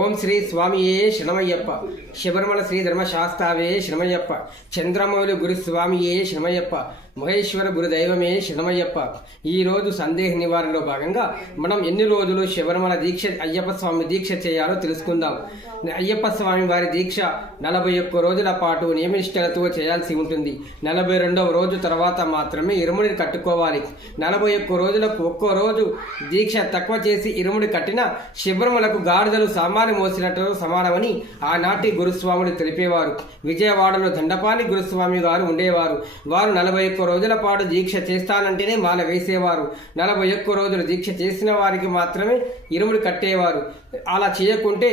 ఓం శ్రీ స్వామియే శరణమయ్యప్ప. శబరిమల శ్రీ ధర్మశాస్త్రావే శరణమయ్యప్ప. చంద్రమౌళి గురు స్వామియే శరణమయ్యప్ప. మహేశ్వర గురుదైవమే శరణమయ్యప్ప. ఈరోజు సందేహ నివారణలో భాగంగా మనం ఎన్ని రోజులు శబరిమల దీక్ష అయ్యప్ప స్వామి దీక్ష చేయాలో తెలుసుకుందాం. అయ్యప్ప స్వామి వారి దీక్ష 41 రోజుల పాటు నియమనిష్టలతో చేయాల్సి ఉంటుంది. 42వ రోజు తర్వాత మాత్రమే ఇరుముడిని కట్టుకోవాలి. 41 రోజులకు ఒక్కో రోజు దీక్ష తక్కువ చేసి ఇరుముడి కట్టిన శబరిమలకు గాడిదలు సామాను మోసినట్టు సమానమని ఆనాటి గురుస్వాములు తెలిపేవారు. విజయవాడలో దండపాణి గురుస్వామి గారు ఉండేవారు. వారు 41 రోజుల పాటు దీక్ష చేస్తానంటేనే మాల వేసేవారు. 41 రోజులు దీక్ష చేసిన వారికి మాత్రమే ఇరుముడి కట్టేవారు. అలా చేయకుంటే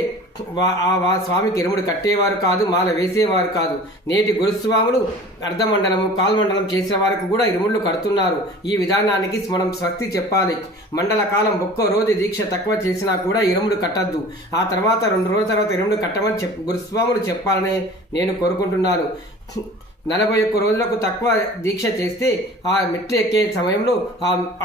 ఆ స్వామికి ఇరుముడి కట్టేవారు కాదు, మాల వేసేవారు కాదు. నేటి గురుస్వాములు అర్ధమండలము కాల్మండలం చేసిన వారికి కూడా ఇరుముళ్ళు కడుతున్నారు. ఈ విధానానికి మనం స్వస్తి చెప్పాలి. మండల కాలం ఒక్కో రోజు దీక్ష తక్కువ చేసినా కూడా ఇరుముడు కట్టద్దు. ఆ తర్వాత 2 రోజుల తర్వాత ఇరుముడు కట్టమని గురుస్వాములు చెప్పాలని నేను కోరుకుంటున్నాను. 41 రోజులకు తక్కువ దీక్ష చేస్తే ఆ మెట్లు ఎక్కే సమయంలో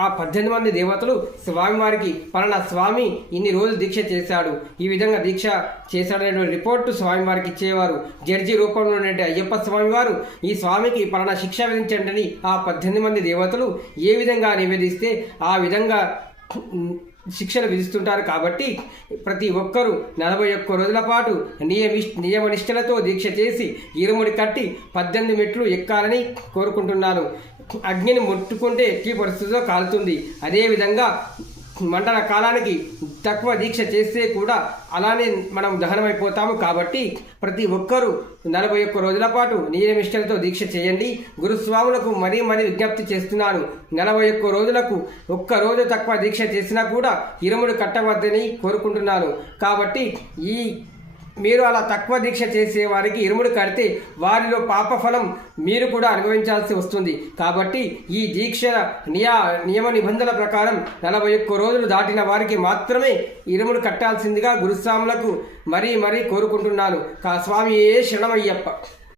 ఆ 18 మంది దేవతలు స్వామివారికి పలానా స్వామి ఇన్ని రోజులు దీక్ష చేశాడు, ఈ విధంగా దీక్ష చేశాడనే రిపోర్టు స్వామివారికి ఇచ్చేవారు. జడ్జి రూపంలో ఉండే అయ్యప్ప స్వామివారు ఈ స్వామికి పలానా శిక్ష విధించండి ఆ 18 మంది దేవతలు ఏ విధంగా నివేదిస్తే ఆ విధంగా శిక్షలు విధిస్తుంటారు. కాబట్టి ప్రతి ఒక్కరూ 41 రోజుల పాటు నియమనిష్టలతో దీక్ష చేసి ఇరుముడి కట్టి 18 మెట్లు ఎక్కాలని కోరుకుంటున్నాను. అగ్నిని ముట్టుకుంటే ఎట్టి పరిస్థితిలో కాలుతుంది. అదేవిధంగా మండల కాలానికి తక్కువ దీక్ష చేస్తే కూడా అలానే మనం దహనమైపోతాము. కాబట్టి ప్రతి ఒక్కరూ 41 రోజుల పాటు నియమనిష్టలతో దీక్ష చేయండి. గురుస్వాములకు మరీ విజ్ఞప్తి చేస్తున్నాను. 41 రోజులకు ఒక్క రోజు తక్కువ దీక్ష చేసినా కూడా ఇరుముడు కట్టవద్దని కోరుకుంటున్నాను. కాబట్టి మీరు అలా తక్కువ దీక్ష చేసే వారికి ఇరుముడు కడితే వారిలో పాపఫలం మీరు కూడా అనుభవించాల్సి వస్తుంది. కాబట్టి ఈ దీక్ష నియమ నిబంధనల ప్రకారం 41 రోజులు దాటిన వారికి మాత్రమే ఇరుముడు కట్టాల్సిందిగా గురుస్వాములకు మరీ కోరుకుంటున్నాను. స్వామియే శరణమయ్యప్ప.